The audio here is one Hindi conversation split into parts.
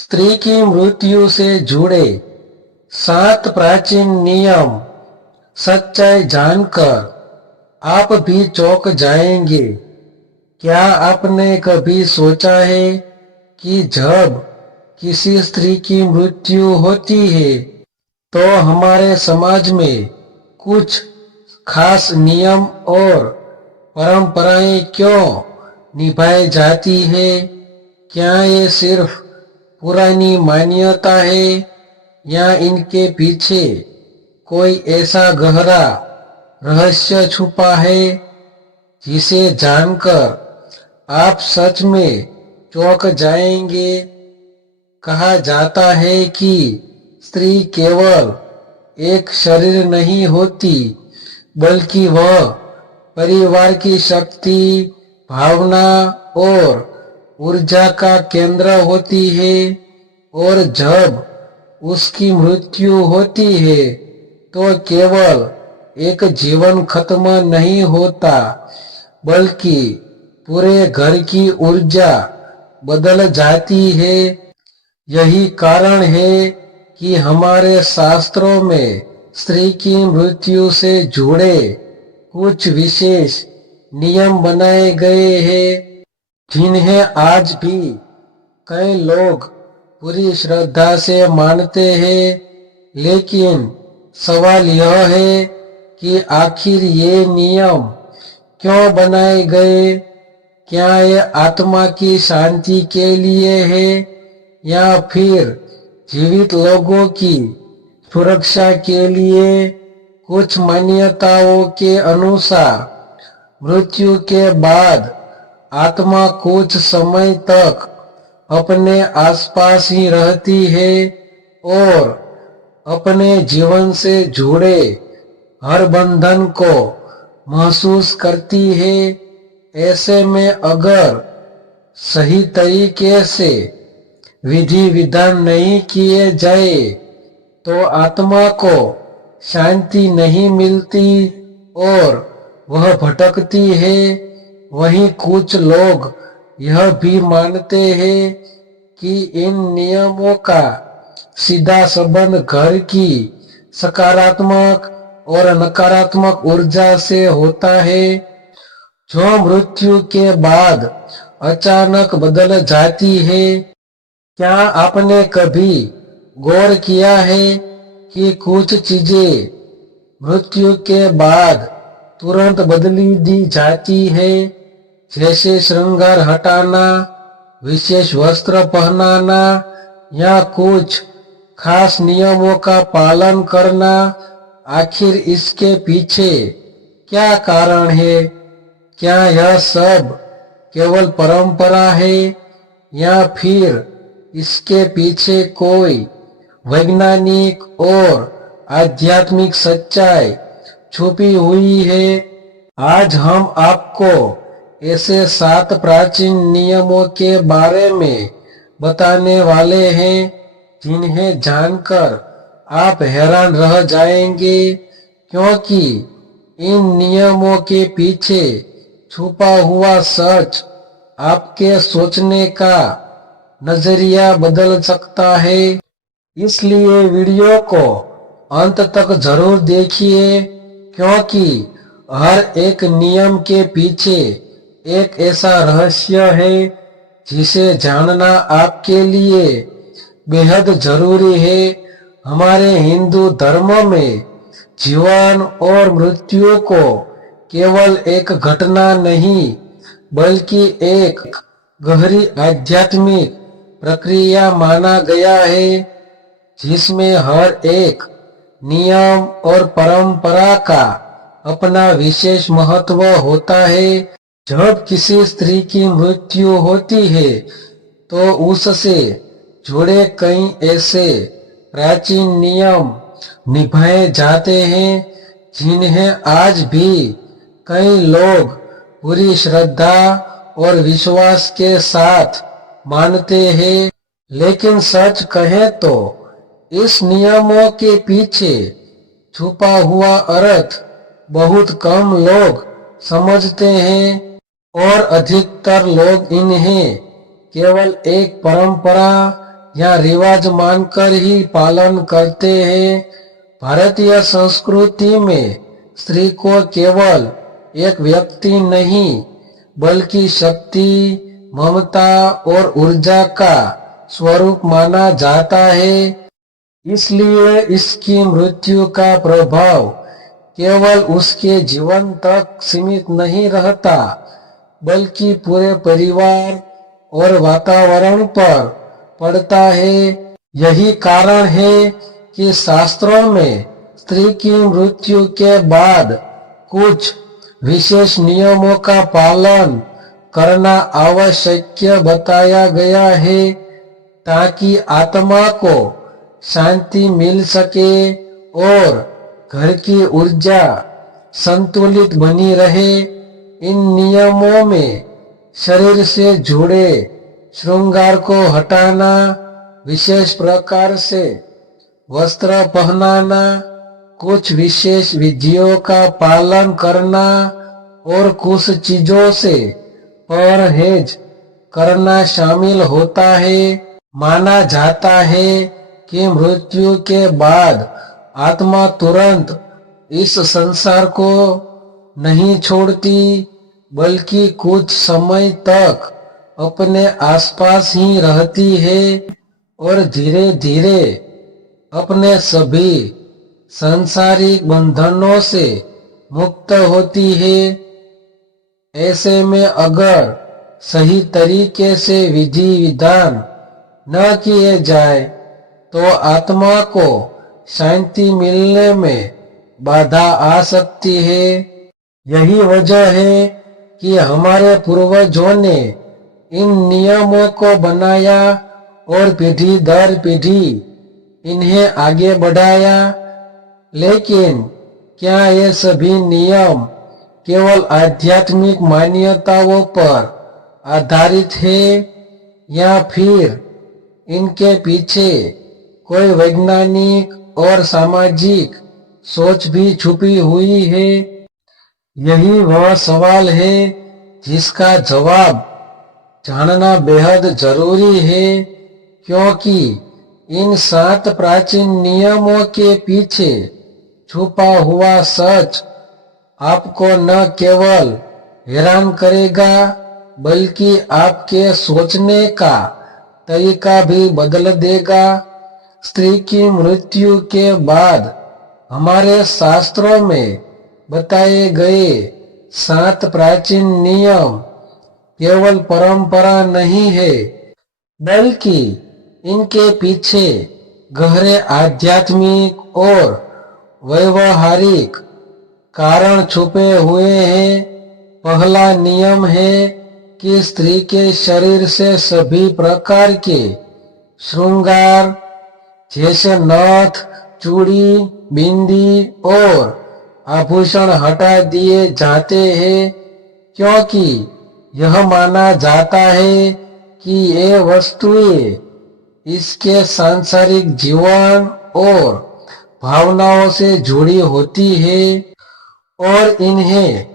स्त्री की मृत्यु से जुड़े 7 प्राचीन नियम सच्चाई जानकर आप भी चौंक जाएंगे। क्या आपने कभी सोचा है कि जब किसी स्त्री की मृत्यु होती है तो हमारे समाज में कुछ खास नियम और परंपराएं क्यों निभाई जाती है? क्या ये सिर्फ पुरानी मान्यता है या इनके पीछे कोई ऐसा गहरा रहस्य छुपा है जिसे जानकर आप सच में चौंक जाएंगे? कहा जाता है कि स्त्री केवल एक शरीर नहीं होती, बल्कि वह परिवार की शक्ति, भावना और ऊर्जा का केंद्र होती है। और जब उसकी मृत्यु होती है तो केवल एक जीवन खत्म नहीं होता, बल्कि पूरे घर की ऊर्जा बदल जाती है। यही कारण है कि हमारे शास्त्रों में स्त्री की मृत्यु से जुड़े कुछ विशेष नियम बनाए गए हैं, जिन्हें आज भी कई लोग पूरी श्रद्धा से मानते हैं। लेकिन सवाल यह है कि आखिर ये नियम क्यों बनाए गए? क्या ये आत्मा की शांति के लिए है या फिर जीवित लोगों की सुरक्षा के लिए? कुछ मान्यताओं के अनुसार मृत्यु के बाद आत्मा कुछ समय तक अपने आसपास ही रहती है और अपने जीवन से जुड़े हर बंधन को महसूस करती है। ऐसे में अगर सही तरीके से विधि विधान नहीं किए जाए तो आत्मा को शांति नहीं मिलती और वह भटकती है। वहीं कुछ लोग यह भी मानते हैं कि इन नियमों का सीधा संबंध घर की सकारात्मक और नकारात्मक ऊर्जा से होता है, जो मृत्यु के बाद अचानक बदल जाती है। क्या आपने कभी गौर किया है कि कुछ चीजें मृत्यु के बाद तुरंत बदली दी जाती है, जैसे श्रृंगार हटाना, विशेष वस्त्र पहनाना या कुछ खास नियमों का पालन करना? आखिर इसके पीछे क्या कारण है? क्या यह सब केवल परंपरा है या फिर इसके पीछे कोई वैज्ञानिक और आध्यात्मिक सच्चाई छुपी हुई है? आज हम आपको ऐसे 7 प्राचीन नियमों के बारे में बताने वाले हैं, जिन्हें जानकर आप हैरान रह जाएंगे, क्योंकि इन नियमों के पीछे छुपा हुआ सच आपके सोचने का नजरिया बदल सकता है। इसलिए वीडियो को अंत तक जरूर देखिए, क्योंकि हर एक नियम के पीछे एक ऐसा रहस्य है जिसे जानना आपके लिए बेहद जरूरी है। हमारे हिंदू धर्म में जीवन और मृत्यु को केवल एक घटना नहीं, बल्कि एक गहरी आध्यात्मिक प्रक्रिया माना गया है, जिसमें हर एक नियम और परंपरा का अपना विशेष महत्व होता है। जब किसी स्त्री की मृत्यु होती है तो उससे जुड़े कई ऐसे प्राचीन नियम निभाए जाते हैं, जिन्हें आज भी कई लोग पूरी श्रद्धा और विश्वास के साथ मानते हैं। लेकिन सच कहें तो इस नियमों के पीछे छुपा हुआ अर्थ बहुत कम लोग समझते हैं और अधिकतर लोग इन्हें केवल एक परंपरा या रिवाज मानकर ही पालन करते हैं। भारतीय संस्कृति में स्त्री को केवल एक व्यक्ति नहीं बल्कि शक्ति, ममता और ऊर्जा का स्वरूप माना जाता है। इसलिए इसकी मृत्यु का प्रभाव केवल उसके जीवन तक सीमित नहीं रहता बल्कि पूरे परिवार और वातावरण पर पड़ता है। यही कारण है कि शास्त्रों में स्त्री की मृत्यु के बाद कुछ विशेष नियमों का पालन करना आवश्यक बताया गया है ताकि आत्मा को शांति मिल सके और घर की ऊर्जा संतुलित बनी रहे। इन नियमों में शरीर से जुड़े श्रृंगार को हटाना, विशेष प्रकार से वस्त्र पहनाना, कुछ विशेष विधियों का पालन करना और कुछ चीजों से परहेज करना शामिल होता है। माना जाता है कि मृत्यु के बाद आत्मा तुरंत इस संसार को नहीं छोड़ती बल्कि कुछ समय तक अपने आसपास ही रहती है और धीरे धीरे अपने सभी सांसारिक बंधनों से मुक्त होती है। ऐसे में अगर सही तरीके से विधि विधान न किए जाए तो आत्मा को शांति मिलने में बाधा आ सकती है। यही वजह है कि हमारे पूर्वजों ने इन नियमों को बनाया और पीढ़ी दर पीढ़ी इन्हें आगे बढ़ाया। लेकिन क्या ये सभी नियम केवल आध्यात्मिक मान्यताओं पर आधारित है या फिर इनके पीछे कोई वैज्ञानिक और सामाजिक सोच भी छुपी हुई है? यही वह सवाल है जिसका जवाब जानना बेहद जरूरी है, क्योंकि इन 7 प्राचीन नियमों के पीछे छुपा हुआ सच आपको न केवल हैरान करेगा बल्कि आपके सोचने का तरीका भी बदल देगा। स्त्री की मृत्यु के बाद हमारे शास्त्रों में बताए गए 7 प्राचीन नियम केवल परंपरा नहीं है बल्कि इनके पीछे गहरे आध्यात्मिक और व्यवहारिक कारण छुपे हुए हैं। पहला नियम है कि स्त्री के शरीर से सभी प्रकार के श्रृंगार जैसे नथ, चूड़ी, बिंदी और आभूषण हटा दिए जाते हैं, क्योंकि यह माना जाता है कि ये वस्तुएं इसके सांसारिक जीवन और भावनाओं से जुड़ी होती है और इन्हें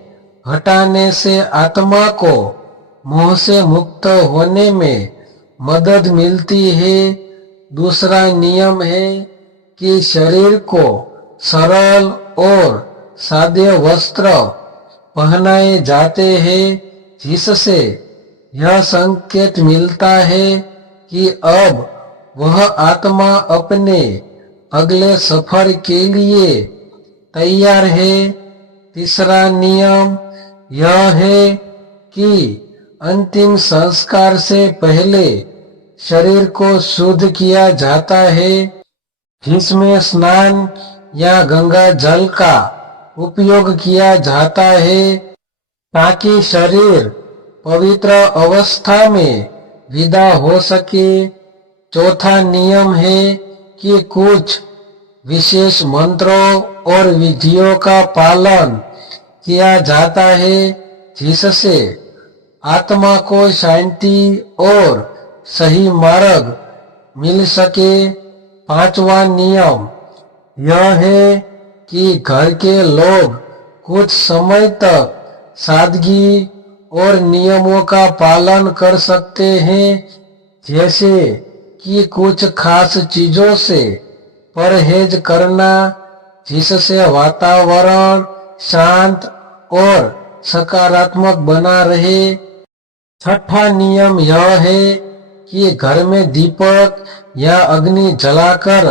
हटाने से आत्मा को मोह से मुक्त होने में मदद मिलती है। दूसरा नियम है कि शरीर को सरल और सादे वस्त्र पहनाए जाते हैं, जिससे यह संकेत मिलता है कि अब वह आत्मा अपने अगले सफर के लिए तैयार है। तीसरा नियम यह है कि अंतिम संस्कार से पहले शरीर को शुद्ध किया जाता है, जिसमें स्नान या गंगा जल का उपयोग किया जाता है ताकि शरीर पवित्र अवस्था में विदा हो सके। चौथा नियम है कि कुछ विशेष मंत्रों और विधियों का पालन किया जाता है, जिससे आत्मा को शांति और सही मार्ग मिल सके। पांचवा नियम यह है कि घर के लोग कुछ समय तक सादगी और नियमों का पालन कर सकते हैं, जैसे कि कुछ खास चीजों से परहेज करना, जिससे वातावरण शांत और सकारात्मक बना रहे। छठा नियम यह है कि घर में दीपक या अग्नि जलाकर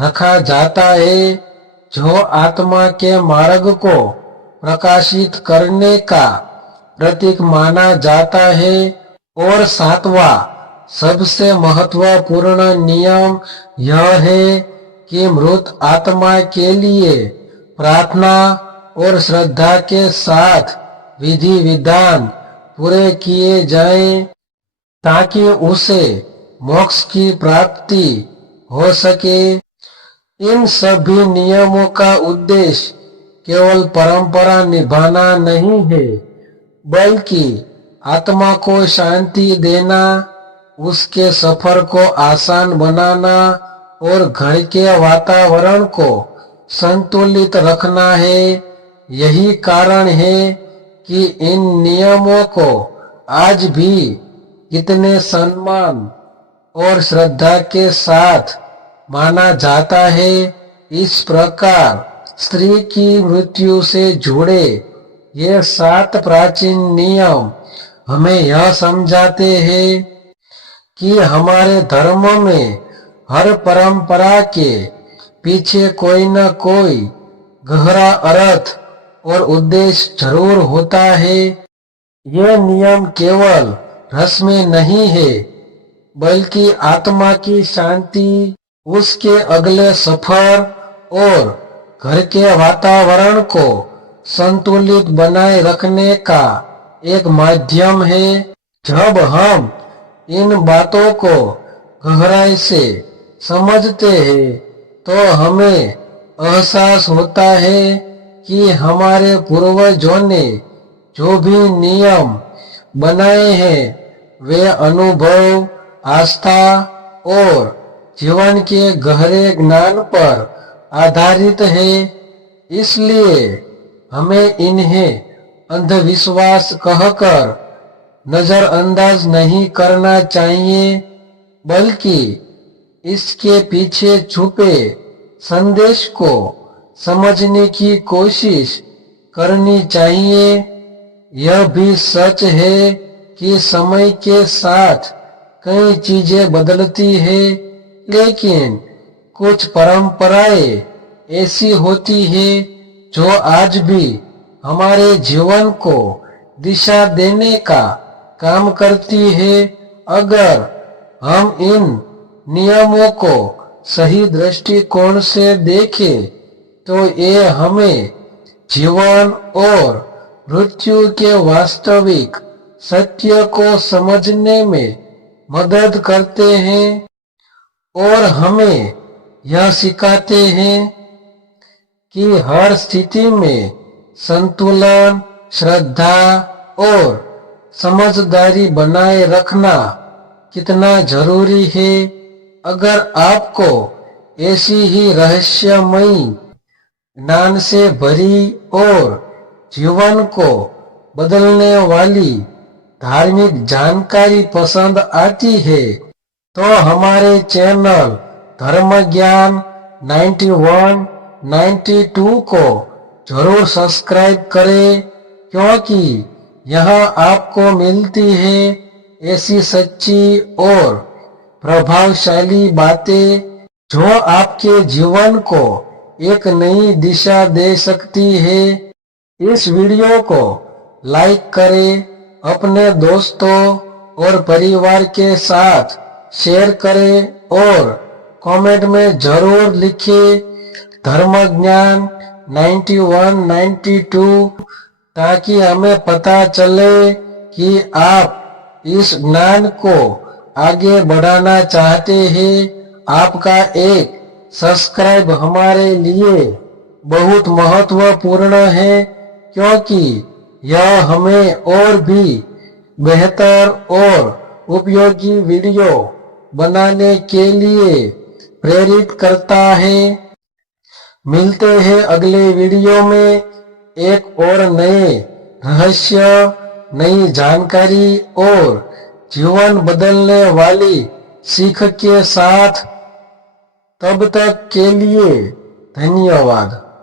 रखा जाता है, जो आत्मा के मार्ग को प्रकाशित करने का प्रतीक माना जाता है। और सातवां सबसे महत्वपूर्ण नियम यह है कि मृत आत्मा के लिए प्रार्थना और श्रद्धा के साथ विधि विधान पूरे किए जाएं, ताकि उसे मोक्ष की प्राप्ति हो सके। इन सभी नियमों का उद्देश्य केवल परंपरा निभाना नहीं है, बल्कि आत्मा को शांति देना, उसके सफर को आसान बनाना और घर के वातावरण को संतुलित रखना है। यही कारण है कि इन नियमों को आज भी कितने सम्मान और श्रद्धा के साथ माना जाता है। इस प्रकार स्त्री की मृत्यु से जुड़े ये 7 प्राचीन नियम हमें यह समझाते हैं कि हमारे धर्म में हर परंपरा के पीछे कोई न कोई गहरा अर्थ और उद्देश्य जरूर होता है। ये नियम केवल रस्में नहीं है, बल्कि आत्मा की शांति, उसके अगले सफर और घर के वातावरण को संतुलित बनाए रखने का एक माध्यम है। जब हम इन बातों को गहराई से समझते हैं, तो हमें एहसास होता है कि हमारे पूर्वजों ने जो भी नियम बनाए हैं, वे अनुभव, आस्था और जीवन के गहरे ज्ञान पर आधारित है। इसलिए हमें इन्हें अंधविश्वास कहकर नजरअंदाज नहीं करना चाहिए, बल्कि इसके पीछे छुपे संदेश को समझने की कोशिश करनी चाहिए। यह भी सच है कि समय के साथ कई चीजें बदलती है, लेकिन कुछ परंपराएं ऐसी होती है जो आज भी हमारे जीवन को दिशा देने का काम करती है। अगर हम इन नियमों को सही दृष्टिकोण से देखें, तो ये हमें जीवन और मृत्यु के वास्तविक सत्य को समझने में मदद करते हैं और हमें यह सिखाते हैं कि हर स्थिति में संतुलन, श्रद्धा और समझदारी बनाए रखना कितना जरूरी है। अगर आपको ऐसी ही रहस्यमयी, ज्ञान से भरी और जीवन को बदलने वाली धार्मिक जानकारी पसंद आती है, तो हमारे चैनल धर्म ज्ञान 91, 92 को जरूर सब्सक्राइब करें, क्योंकि यहाँ आपको मिलती है ऐसी सच्ची और प्रभावशाली बातें जो आपके जीवन को एक नई दिशा दे सकती है। इस वीडियो को लाइक करें, अपने दोस्तों और परिवार के साथ शेयर करें और कमेंट में जरूर लिखें धर्म ज्ञान 91, 92, ताकि हमें पता चले कि आप इस ज्ञान को आगे बढ़ाना चाहते हैं। आपका एक सब्सक्राइब हमारे लिए बहुत महत्वपूर्ण है, क्योंकि यह हमें और भी बेहतर और उपयोगी वीडियो बनाने के लिए प्रेरित करता है। मिलते हैं अगले वीडियो में एक और नए रहस्य, नई जानकारी और जीवन बदलने वाली सीख के साथ। तब तक के लिए धन्यवाद।